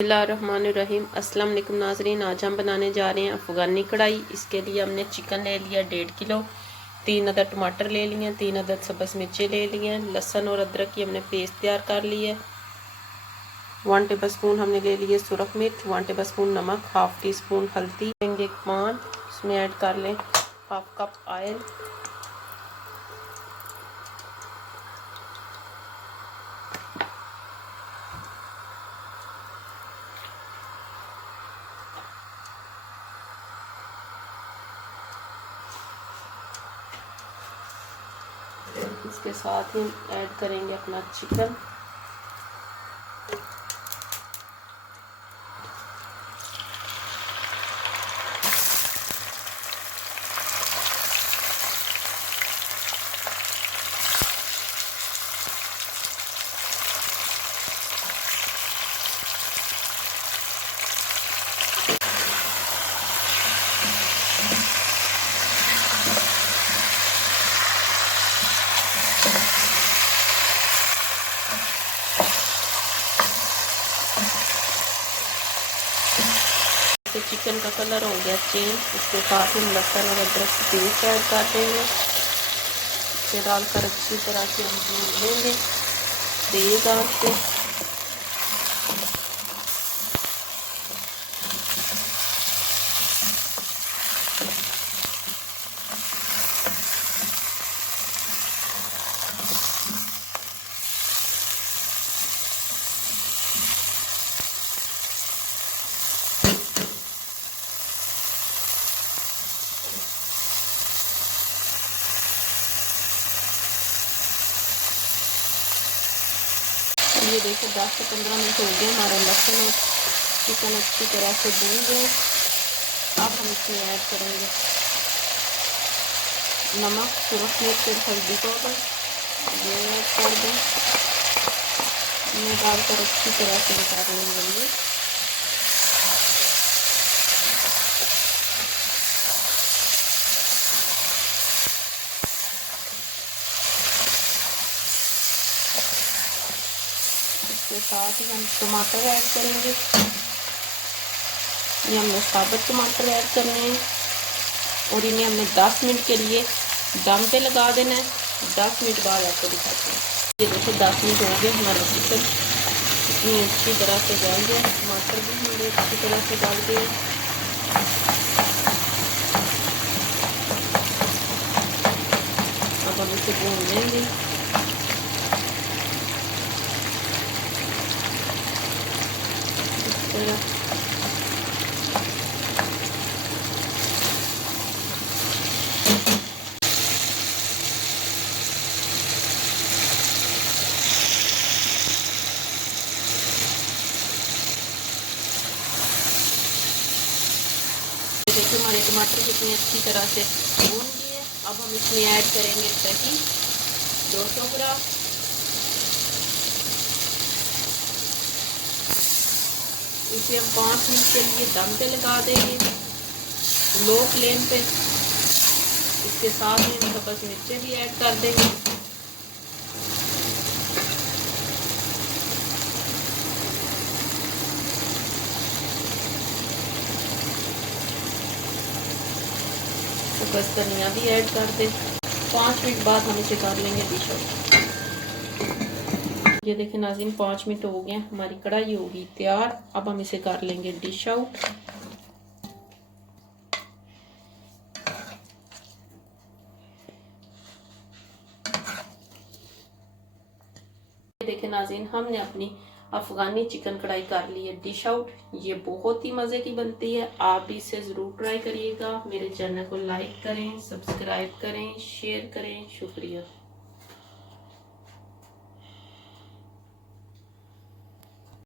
बिस्मिल्लाहिर्रहमानिर्रहीम। अस्सलाम वालेकुम नाज़रीन, आज हम बनाने जा रहे हैं अफ़गानी कढ़ाई। इसके लिए हमने चिकन ले लिया 1.5 किलो, 3 अदद टमाटर ले लिए, 3 अदद सब्ज़ मिर्चें ले लिए, लहसुन और अदरक की हमने पेस्ट तैयार कर ली है। 1 टेबल स्पून हमने ले लिए सुरख मिर्च, 1 टेबल स्पून नमक, हाफ़ टी स्पून हल्दी लेंगे, एक पान इसमें ऐड कर लें, हाफ कप ऑयल, इसके साथ ही ऐड करेंगे अपना चिकन। चिकन का कलर हो गया चेंज, इसके साथ हम लहसुन और अदरक की पेस्ट ऐड कर देंगे। इसे डालकर अच्छी तरह से हम भून लेंगे तेज आंच पे। ये देखो 10 से 15 मिनट हो गए, हमारा लहसुन और चिकन अच्छी तरह से भून गए। अब हम इसमें ऐड करेंगे नमक, सुरख मिर्च और हल्दी पाउडर, ये ऐड कर दें। इन्हें डालकर अच्छी तरह से मिला लेंगे। इसके साथ ही हम टमाटर ऐड करेंगे। ये हमने साबुत टमाटर ऐड करने हैं और इन्हें हमने 10 मिनट के लिए दम पे लगा देना है। 10 मिनट बाद आपको दिखाते हैं। ये देखो 10 मिनट हो गए, हमारा चिकन इतनी अच्छी तरह से गल गया, टमाटर भी हमारे अच्छी तरह से गल गए। अब हम इसे भून लेंगे। इस तरह देखिए हमारे टमाटर कितनी अच्छी तरह से भून गए। अब हम इसमें ऐड करेंगे दही 200 ग्राम, इसे हम 5 मिनट के लिए दम पे लगा देंगे लो फ्लेम पे। इसके साथ में हम सब्ज़ मिर्चें भी ऐड कर देंगे। बस धनिया भी ऐड कर दें। 5 मिनट बाद हम इसे कर लेंगे डिश आउट। ये देखें नाज़रीन 5 मिनट हो गए, हमारी कढ़ाई होगी तैयार। अब हम इसे कर लेंगे डिश आउट। देखें नाज़रीन हमने अपनी अफ़गानी चिकन कढ़ाई कर ली है डिश आउट। ये बहुत ही मज़े की बनती है, आप भी इसे ज़रूर ट्राई करिएगा। मेरे चैनल को लाइक करें, सब्सक्राइब करें, शेयर करें। शुक्रिया।